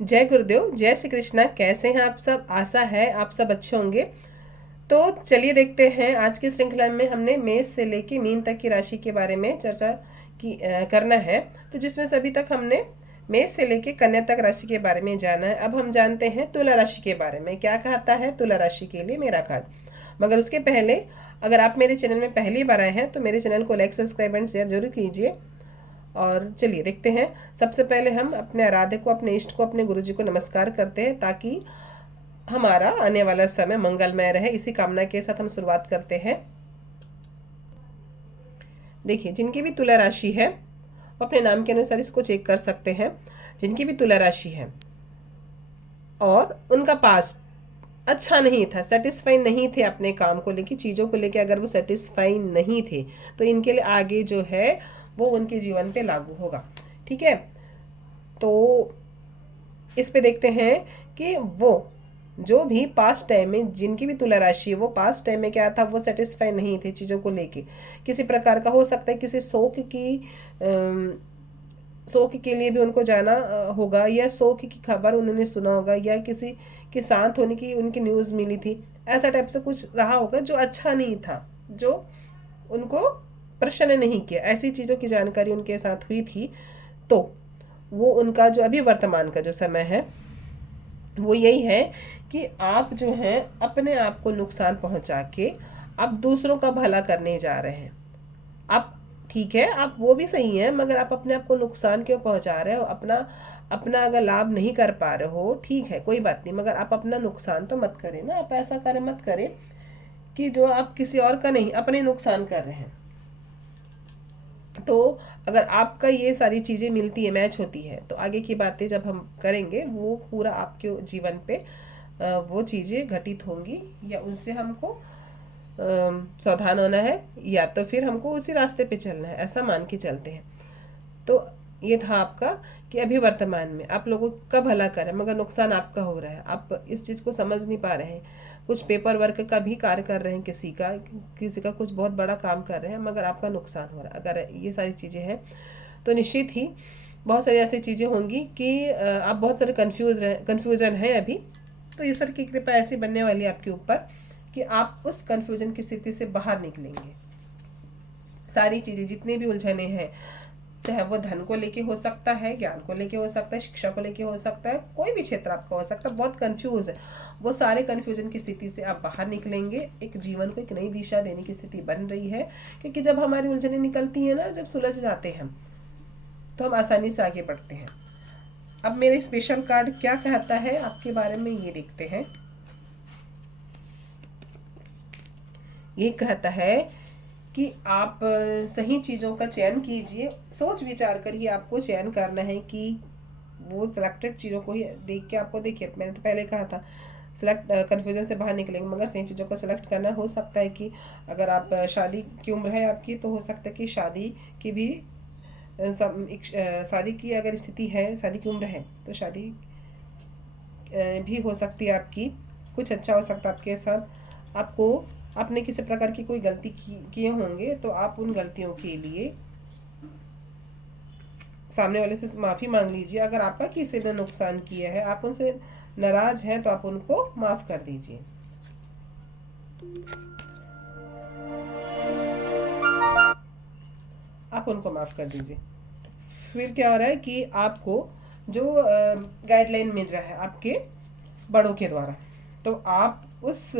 जय गुरुदेव, जय श्री कृष्णा। कैसे हैं आप सब? आशा है आप सब अच्छे होंगे। तो चलिए देखते हैं, आज की श्रृंखला में हमने मेष से लेके मीन तक की राशि के बारे में चर्चा करना है। तो जिसमें से अभी तक हमने मेष से लेके कन्या तक राशि के बारे में जाना है। अब हम जानते हैं तुला राशि के बारे में क्या कहता है तुला राशि के लिए मेरा कार्ड। मगर उसके पहले, अगर आप मेरे चैनल में पहली बार आए हैं तो मेरे चैनल को लाइक, सब्सक्राइब एंड शेयर जरूर कीजिए। और चलिए देखते हैं। सबसे पहले हम अपने आराध्य को, अपने इष्ट को, अपने गुरु जी को नमस्कार करते हैं ताकि हमारा आने वाला समय मंगलमय रहे। इसी कामना के साथ हम शुरुआत करते हैं। देखिए, जिनकी भी तुला राशि है वो अपने नाम के अनुसार इसको चेक कर सकते हैं। जिनकी भी तुला राशि है और उनका पास्ट अच्छा नहीं था, सेटिस्फाई नहीं थे अपने काम को लेके, चीज़ों को लेके अगर वो सेटिस्फाई नहीं थे तो इनके लिए आगे जो है वो उनके जीवन पे लागू होगा। ठीक है, तो इस पे देखते हैं कि वो जो भी पास्ट टाइम में, जिनकी भी तुला राशि है, वो पास्ट टाइम में क्या था, वो सेटिस्फाई नहीं थे चीज़ों को लेके। किसी प्रकार का हो सकता है, किसी शोक के लिए भी उनको जाना होगा, या शोक की खबर उन्होंने सुना होगा, या किसी के साथ होने की उनकी न्यूज़ मिली थी। ऐसा टाइप से कुछ रहा होगा जो अच्छा नहीं था, जो उनको प्रसन्न नहीं किया। ऐसी चीज़ों की जानकारी उनके साथ हुई थी। तो वो उनका जो अभी वर्तमान का जो समय है वो यही है कि आप जो हैं अपने आप को नुकसान पहुंचा के आप दूसरों का भला करने जा रहे हैं। आप ठीक है, आप वो भी सही है, मगर आप अपने आप को नुकसान क्यों पहुंचा रहे हो? अपना अपना अगर लाभ नहीं कर पा रहे हो, ठीक है, कोई बात नहीं, मगर आप अपना नुकसान तो मत करें ना। आप ऐसा करें, मत करें कि जो आप किसी और का नहीं, अपने नुकसान कर रहे हैं। तो अगर आपका ये सारी चीज़ें मिलती है, मैच होती है, तो आगे की बातें जब हम करेंगे वो पूरा आपके जीवन पे वो चीज़ें घटित होंगी, या उनसे हमको सावधान होना है, या तो फिर हमको उसी रास्ते पे चलना है, ऐसा मान के चलते हैं। तो ये था आपका कि अभी वर्तमान में आप लोगों का भला करें, मगर नुकसान आपका हो रहा है। आप इस चीज़ को समझ नहीं पा रहे हैं। कुछ पेपर वर्क का भी कार्य कर रहे हैं, किसी का कुछ बहुत बड़ा काम कर रहे हैं, मगर आपका नुकसान हो रहा है। अगर ये सारी चीज़ें हैं तो निश्चित ही बहुत सारी ऐसी चीज़ें होंगी कि आप बहुत सारे कन्फ्यूज़न है अभी। तो ईश्वर की कृपा ऐसी बनने वाली है आपके ऊपर कि आप उस कन्फ्यूजन की स्थिति से बाहर निकलेंगे। सारी चीज़ें, जितनी भी उलझने हैं, चाहे वो धन को लेके हो सकता है, ज्ञान को लेके हो सकता है, शिक्षा को लेके हो सकता है, कोई भी क्षेत्र आपका हो सकता है, बहुत कंफ्यूज है, वो सारे कंफ्यूजन की स्थिति से आप बाहर निकलेंगे। एक जीवन को एक नई दिशा देने की स्थिति बन रही है, क्योंकि जब हमारी उलझने निकलती है ना, जब सुलझ जाते हैं तो हम आसानी से आगे बढ़ते हैं। अब मेरे स्पेशल कार्ड क्या कहता है आपके बारे में, ये देखते हैं। ये कहता है कि आप सही चीज़ों का चयन कीजिए। सोच विचार कर ही आपको चयन करना है कि वो सिलेक्टेड चीज़ों को ही देख के आपको, देखिए मैंने तो पहले कहा था सिलेक्ट, कन्फ्यूजन से बाहर निकलेंगे, मगर सही चीज़ों को सिलेक्ट करना। हो सकता है कि अगर आप शादी की उम्र है आपकी, तो हो सकता है कि शादी की भी शादी की अगर स्थिति है, शादी की उम्र है, तो शादी भी हो सकती है आपकी। कुछ अच्छा हो सकता है आपके साथ। आपको आपने किसी प्रकार की कोई गलती किए होंगे, तो आप उन गलतियों के लिए सामने वाले से माफ़ी मांग लीजिए। अगर आपका किसी ने नुकसान किया है, आप उनसे नाराज हैं, तो आप उनको माफ़ कर दीजिए। आप उनको माफ़ कर दीजिए। फिर क्या हो रहा है कि आपको जो गाइडलाइन मिल रहा है आपके बड़ों के द्वारा, तो आप उस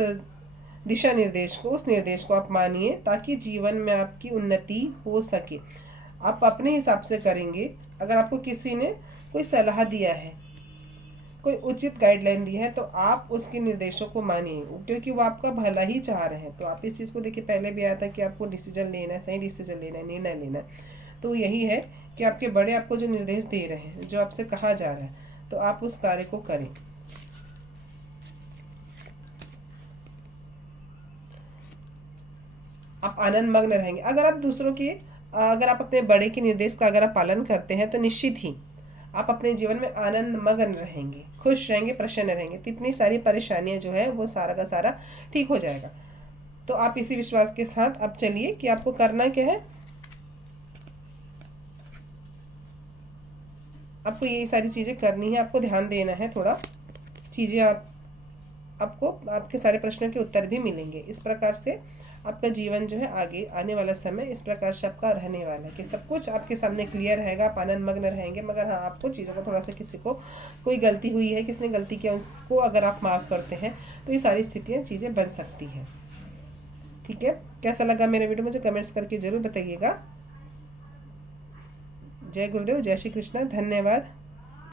दिशा निर्देश को, उस निर्देश को आप मानिए, ताकि जीवन में आपकी उन्नति हो सके। आप अपने हिसाब से करेंगे। अगर आपको किसी ने कोई सलाह दिया है, कोई उचित गाइडलाइन दी है, तो आप उसके निर्देशों को मानिए, क्योंकि वो आपका भला ही चाह रहे हैं। तो आप इस चीज़ को देखिए, पहले भी आया था कि आपको डिसीजन लेना है, सही डिसीजन लेना है, निर्णय लेना है। तो यही है कि आपके बड़े आपको जो निर्देश दे रहे हैं, जो आपसे कहा जा रहा है, तो आप उस कार्य को करें। आप आनंद मग्न रहेंगे। अगर आप अपने बड़े के निर्देश का अगर आप पालन करते हैं, तो निश्चित ही आप अपने जीवन में आनंद मग्न रहेंगे, खुश रहेंगे, प्रसन्न रहेंगे। तो इतनी सारी परेशानियां जो है वो सारा का सारा ठीक हो जाएगा। तो आप इसी विश्वास के साथ अब चलिए कि आपको करना क्या है। आपको ये सारी चीज़ें करनी है, आपको ध्यान देना है थोड़ा चीज़ें, आपको आपके सारे प्रश्नों के उत्तर भी मिलेंगे। इस प्रकार से आपका जीवन जो है आगे आने वाला समय इस प्रकार से आपका रहने वाला है कि सब कुछ आपके सामने क्लियर रहेगा, आप आनंद मग्न रहेंगे। मगर हाँ, आपको चीज़ों को थोड़ा सा, किसी को कोई गलती हुई है, किसने गलती किया, उसको अगर आप माफ़ करते हैं तो ये सारी स्थितियाँ चीज़ें बन सकती हैं। ठीक है, कैसा लगा मेरा वीडियो मुझे कमेंट्स करके ज़रूर बताइएगा। जय गुरुदेव, जय श्री कृष्णा, धन्यवाद।